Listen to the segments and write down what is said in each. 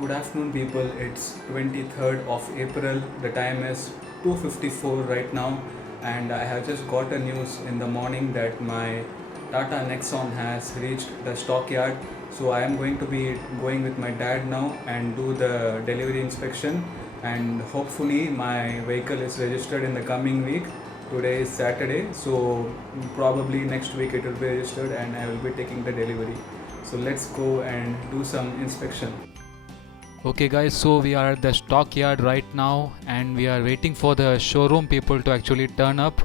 Good afternoon, people. It's 23rd of April. The time is 2:54 right now, and I have just got a news in the morning that my Tata Nexon has reached the stockyard. So I am going to be going with my dad now and do the delivery inspection, and hopefully my vehicle is registered in the coming week. Today is Saturday, so probably next week it will be registered and I will be taking the delivery. So let's go and do some inspection. Okay guys, so we are at the stockyard right now and we are waiting for the showroom people to actually turn up.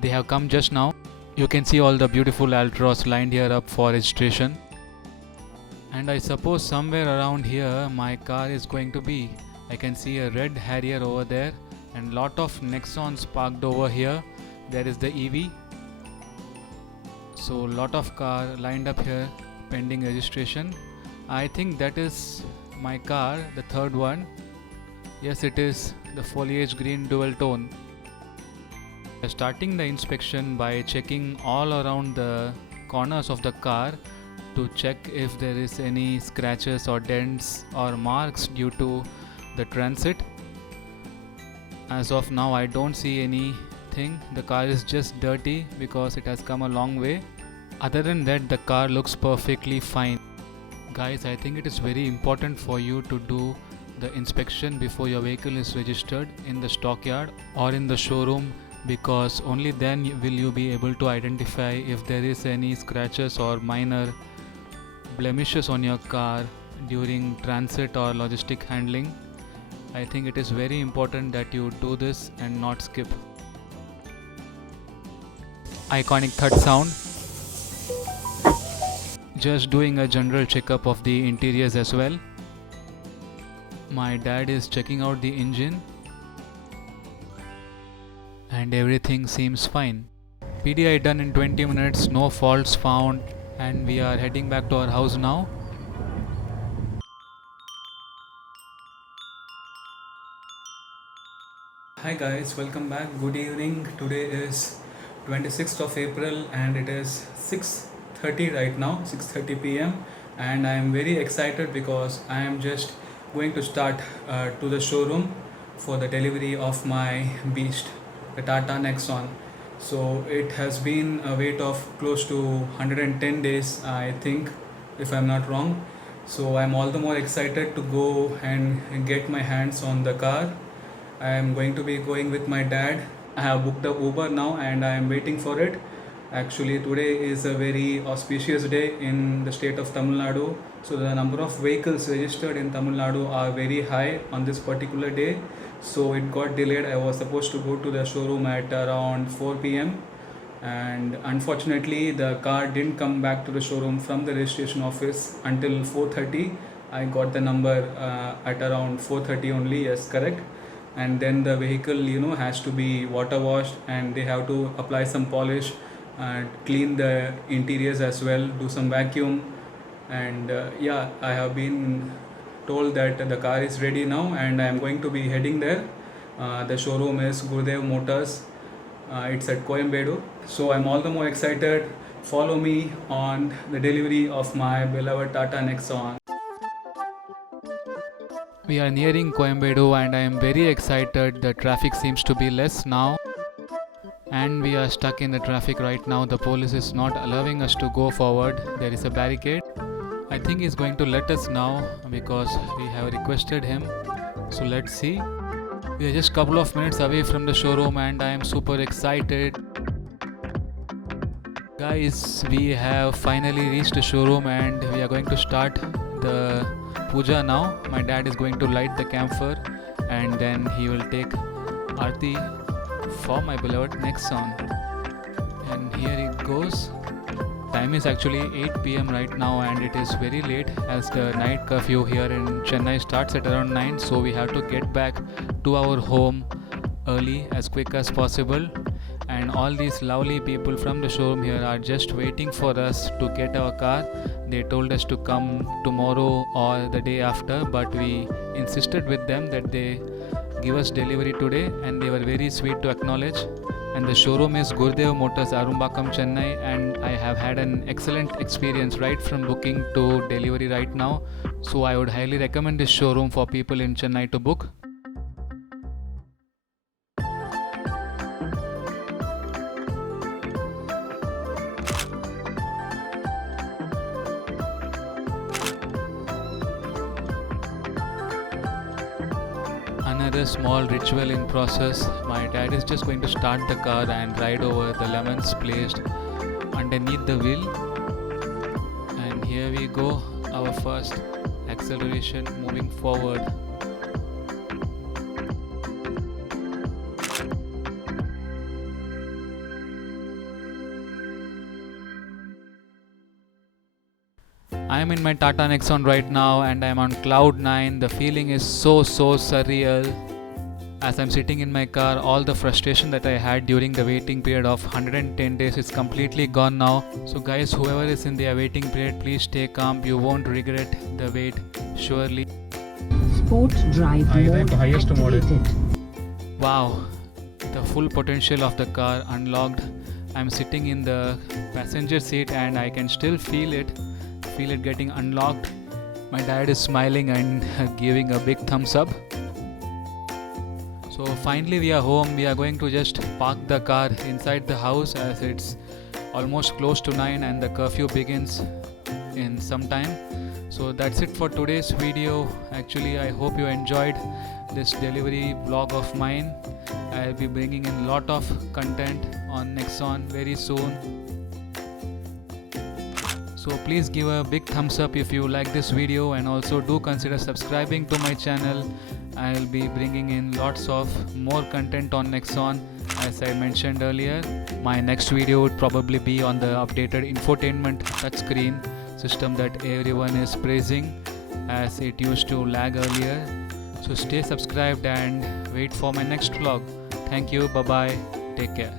They have come just now. You can see all the beautiful Altroz lined here up for registration. And I suppose somewhere around here my car is going to be. I can see a red Harrier over there and lot of Nexons parked over here. There is the EV. So lot of car lined up here pending registration. I think that is my car, the third one. Yes, it is the foliage green dual tone. Starting the inspection by checking all around the corners of the car to check if there is any scratches or dents or marks due to the transit. As of now I don't see anything. The car is just dirty because it has come a long way. Other than that, the car looks perfectly fine. Guys, I think it is very important for you to do the inspection before your vehicle is registered in the stockyard or in the showroom, because only then will you be able to identify if there is any scratches or minor blemishes on your car during transit or logistic handling. I think it is very important that you do this and not skip. Iconic thud sound. Just doing a general checkup of the interiors as well. My dad is checking out the engine and everything seems fine. PDI done in 20 minutes, no faults found, and we are heading back to our house now. Hi guys, welcome back. Good evening. Today is 26th of April and it is 6:30 right now, 6:30 p.m. and I am very excited because I am just going to start to the showroom for the delivery of my beast, the Tata Nexon. So it has been a wait of close to 110 days, I think, if I'm not wrong. So I'm all the more excited to go and get my hands on the car. I am going to be going with my dad. I have booked the Uber now and I am waiting for it. Actually, today is a very auspicious day in the state of Tamil Nadu. So the number of vehicles registered in Tamil Nadu are very high on this particular day. So it got delayed. I was supposed to go to the showroom at around 4 p.m. and unfortunately the car didn't come back to the showroom from the registration office until 4:30. I got the number at around 4:30 only. Yes, correct. And then the vehicle has to be water washed and they have to apply some polish and clean the interiors as well, do some vacuum. And yeah, I have been told that the car is ready now and I am going to be heading there. The showroom is Gurudev Motors. It's at Coimbatore. So I'm all the more excited. Follow me on the delivery of my beloved Tata Nexon. We are nearing Coimbatore and I am very excited. The traffic seems to be less now. And we are stuck in the traffic right now. The police is not allowing us to go forward. There is a barricade. I think he's going to let us now because we have requested him. So let's see. We are just a couple of minutes away from the showroom and I am super excited. Guys, we have finally reached the showroom and we are going to start the puja now. My dad is going to light the camphor and then he will take Aarti for my beloved Nexon. And here it goes. Time is actually 8 p.m. right now and it is very late as the night curfew here in Chennai starts at around 9. So we have to get back to our home early, as quick as possible. And all these lovely people from the showroom here are just waiting for us to get our car. They told us to come tomorrow or the day after, but we insisted with them that they give us delivery today and they were very sweet to acknowledge. and the showroom is Gurdev Motors Arumbakam, Chennai, and I have had an excellent experience right from booking to delivery right now. So I would highly recommend this showroom for people in Chennai to book. Another small ritual in process. My dad is just going to start the car and ride over the lemons placed underneath the wheel. And here we go, our first acceleration moving forward. I am in my Tata Nexon right now and I am on cloud 9. The feeling is so surreal. As I'm sitting in my car, all the frustration that I had during the waiting period of 110 days is completely gone now. So guys, whoever is in the waiting period, please stay calm. You won't regret the wait, surely. Sport drive mode highest mode. activated. Wow, the full potential of the car unlocked. I'm sitting in the passenger seat and I can still feel it getting unlocked. My dad is smiling and giving a big thumbs up. So finally we are home. We are going to just park the car inside the house as it's almost close to 9 and the curfew begins in some time. So that's it for today's video. Actually, I hope you enjoyed this delivery vlog of mine. I'll be bringing in a lot of content on Nexon very soon. So please give a big thumbs up if you like this video, and also do consider subscribing to my channel. I'll be bringing in lots of more content on Nexon. As I mentioned earlier, my next video would probably be on the updated infotainment touchscreen system that everyone is praising, as it used to lag earlier. So stay subscribed and wait for my next vlog. Thank you, bye bye, take care.